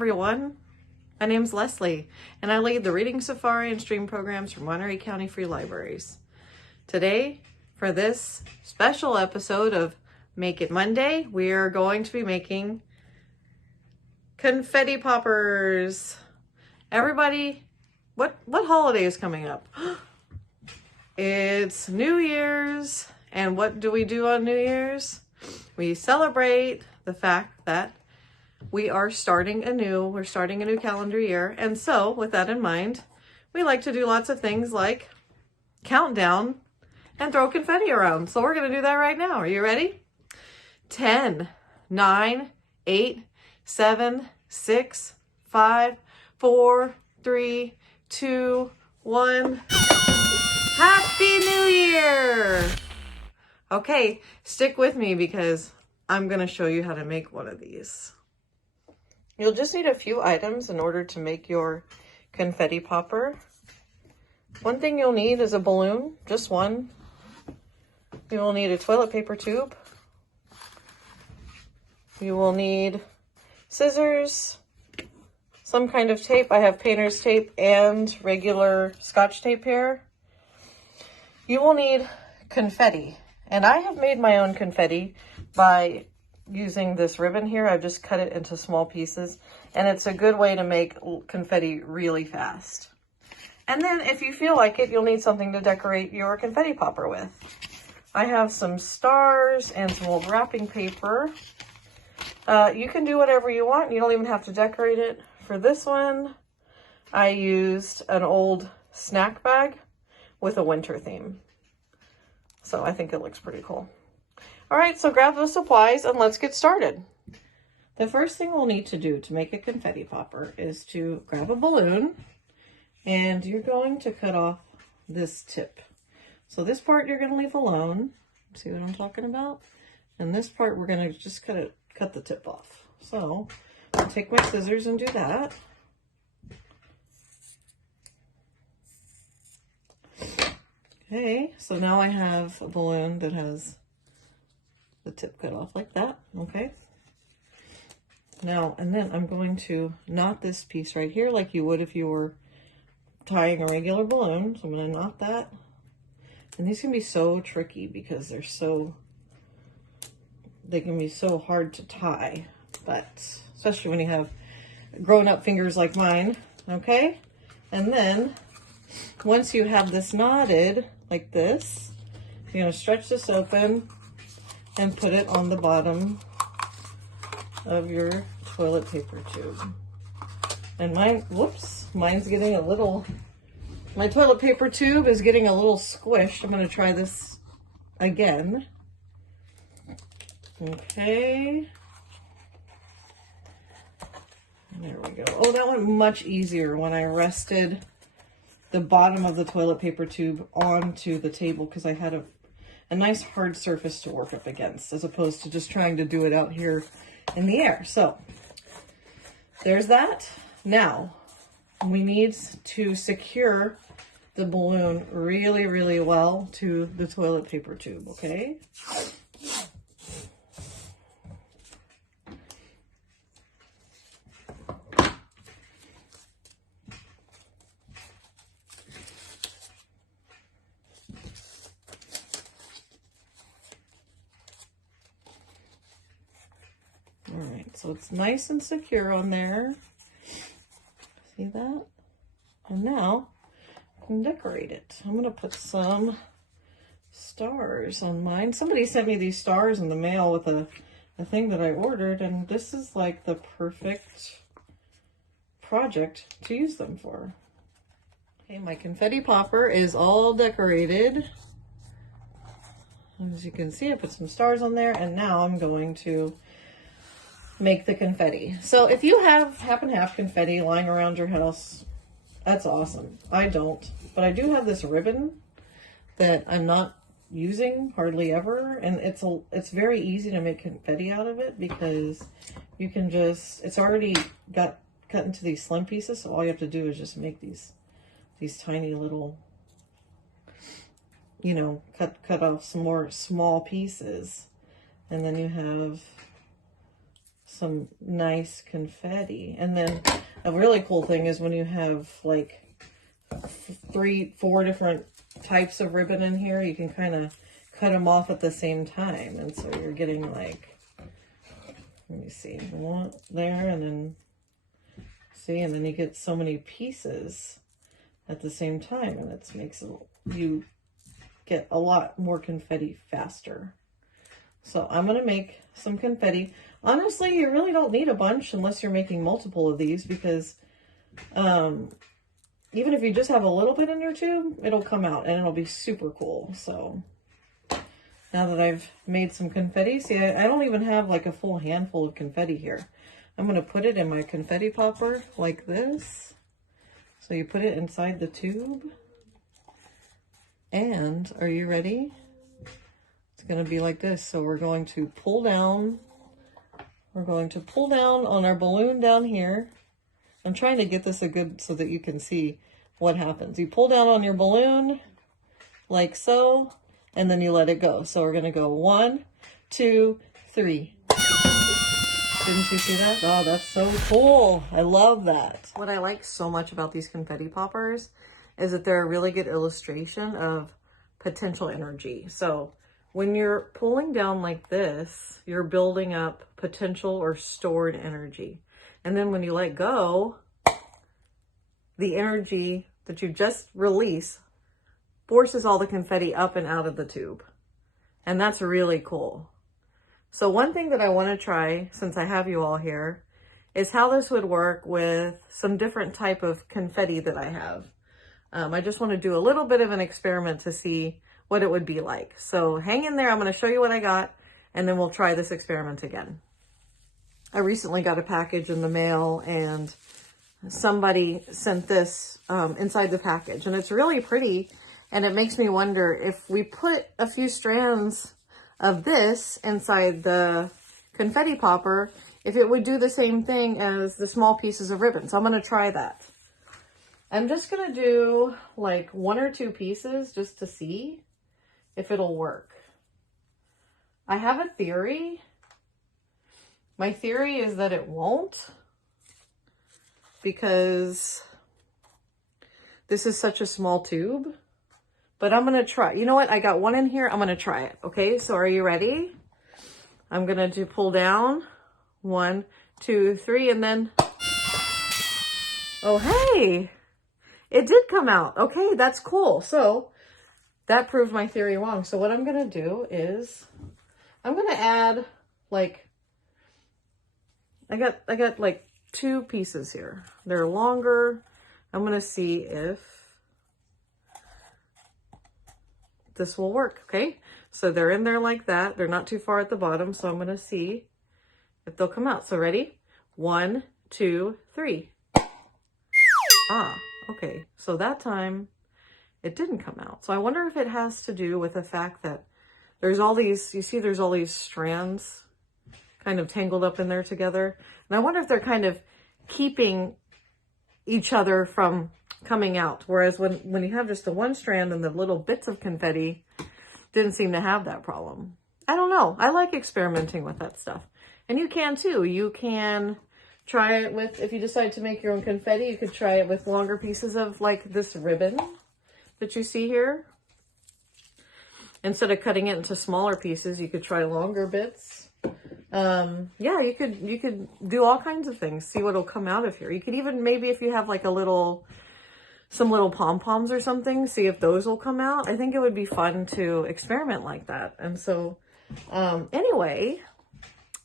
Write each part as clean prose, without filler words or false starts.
everyone. My name's Leslie, and I lead the Reading Safari and Stream programs for Monterey County Free Libraries. Today, for this special episode of Make It Monday, we are going to be making Confetti Poppers. Everybody, what holiday is coming up? It's New Year's, and what do we do on New Year's? We celebrate the fact that we're starting a new calendar year. And so with that in mind, we like to do lots of things like countdown and throw confetti around. So we're going to do that right now. Are you ready? 10, 9, 8, 7, 6, 5, 4, 3, 2, 1. Happy New Year! Okay, stick with me because I'm going to show you how to make one of these. You'll just need a few items in order to make your confetti popper. One thing you'll need is a balloon, just one. You will need a toilet paper tube. You will need scissors, some kind of tape. I have painter's tape and regular Scotch tape here. You will need confetti, and I have made my own confetti by using this ribbon here. I've just cut it into small pieces, and it's a good way to make confetti really fast. And then if you feel like it, you'll need something to decorate your confetti popper with. I have some stars and some old wrapping paper. You can do whatever you want. You don't even have to decorate it. For this one, I used an old snack bag with a winter theme. So I think it looks pretty cool. All right, so grab the supplies and let's get started. The first thing we'll need to do to make a confetti popper is to grab a balloon, and you're going to cut off this tip. So this part you're going to leave alone. See what I'm talking about? And this part we're going to just cut the tip off. So I'll take my scissors and do that. Okay, so now I have a balloon that has the tip cut off like that. Okay. Now, and then I'm going to knot this piece right here like you would if you were tying a regular balloon. So I'm going to knot that. And these can be so tricky because they can be so hard to tie, but especially when you have grown-up fingers like mine. Okay. And then once you have this knotted like this, you're going to stretch this open and put it on the bottom of your toilet paper tube. And mine's getting a little, my toilet paper tube is getting a little squished. I'm going to try this again. Okay. There we go. Oh, that went much easier when I rested the bottom of the toilet paper tube onto the table because I had a nice hard surface to work up against, as opposed to just trying to do it out here in the air. So there's that. Now we need to secure the balloon really, really well to the toilet paper tube, okay? All right, so it's nice and secure on there. See that? And now I can decorate it. I'm going to put some stars on mine. Somebody sent me these stars in the mail with a thing that I ordered, and this is like the perfect project to use them for. Okay, my confetti popper is all decorated. As you can see, I put some stars on there, and now I'm going to make the confetti. So if you happen to have confetti lying around your house, that's awesome. I don't, but I do have this ribbon that I'm not using hardly ever, and it's very easy to make confetti out of it because you can it's already got cut into these slim pieces, so all you have to do is just make these tiny little, cut off some more small pieces, and then you have some nice confetti. And then a really cool thing is when you have like 3-4 different types of ribbon in here, you can kind of cut them off at the same time. And so you're getting like, let me see, one there, and then see, and then you get so many pieces at the same time, and it makes you get a lot more confetti faster. So I'm going to make some confetti. Honestly, you really don't need a bunch unless you're making multiple of these, because even if you just have a little bit in your tube, it'll come out and it'll be super cool. So now that I've made some confetti, see, I don't even have like a full handful of confetti here. I'm going to put it in my confetti popper like this. So you put it inside the tube. And are you ready? It's going to be like this. So we're going to pull down. We're going to pull down on our balloon down here. I'm trying to get this a good so that you can see what happens. You pull down on your balloon like so, and then you let it go. So we're going to go 1, 2, 3. Didn't you see that? Oh, that's so cool. I love that. What I like so much about these confetti poppers is that they're a really good illustration of potential energy. So when you're pulling down like this, you're building up potential or stored energy. And then when you let go, the energy that you just release forces all the confetti up and out of the tube. And that's really cool. So one thing that I want to try, since I have you all here, is how this would work with some different type of confetti that I have. I just want to do a little bit of an experiment to see what it would be like. So hang in there. I'm going to show you what I got, and then we'll try this experiment again. I recently got a package in the mail, and somebody sent this inside the package, and it's really pretty. And it makes me wonder if we put a few strands of this inside the confetti popper, if it would do the same thing as the small pieces of ribbon. So I'm going to try that. I'm just going to do like 1 or 2 pieces just to see if it'll work. I have a theory. My theory is that it won't, because this is such a small tube. But I'm going to try. You know what? I got 1 in here. I'm going to try it. Okay, so are you ready? I'm going to pull down. 1, 2, 3, and then... Oh, hey! It did come out. Okay, that's cool. So that proved my theory wrong. So what I'm going to do is I'm going to add like... I got like 2 pieces here. They're longer. I'm going to see if this will work. Okay, so they're in there like that. They're not too far at the bottom, so I'm going to see if they'll come out. So ready? 1, 2, 3. Ah, okay. So that time it didn't come out. So I wonder if it has to do with the fact that there's all these, you see there's all these strands kind of tangled up in there together. And I wonder if they're kind of keeping each other from coming out. Whereas when you have just the one strand and the little bits of confetti, didn't seem to have that problem. I don't know. I like experimenting with that stuff. And you can too. You can try it with, if you decide to make your own confetti, you could try it with longer pieces of like this ribbon that you see here. Instead of cutting it into smaller pieces, you could try longer bits. Yeah, you could do all kinds of things. See what'll come out of here. You could even, maybe if you have like some little pom-poms or something, see if those will come out. I think it would be fun to experiment like that. And so, anyway,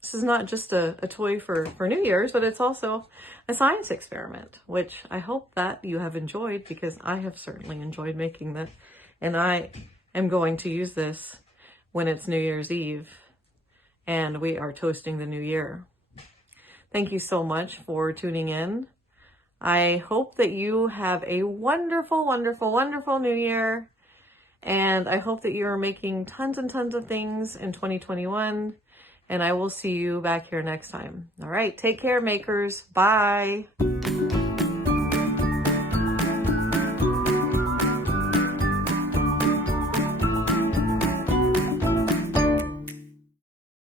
this is not just a toy for New Year's, but it's also a science experiment, which I hope that you have enjoyed, because I have certainly enjoyed making this. And I am going to use this when it's New Year's Eve and we are toasting the new year. Thank you so much for tuning in. I hope that you have a wonderful, wonderful, wonderful new year. And I hope that you're making tons and tons of things in 2021. And I will see you back here next time. All right, take care, makers. Bye.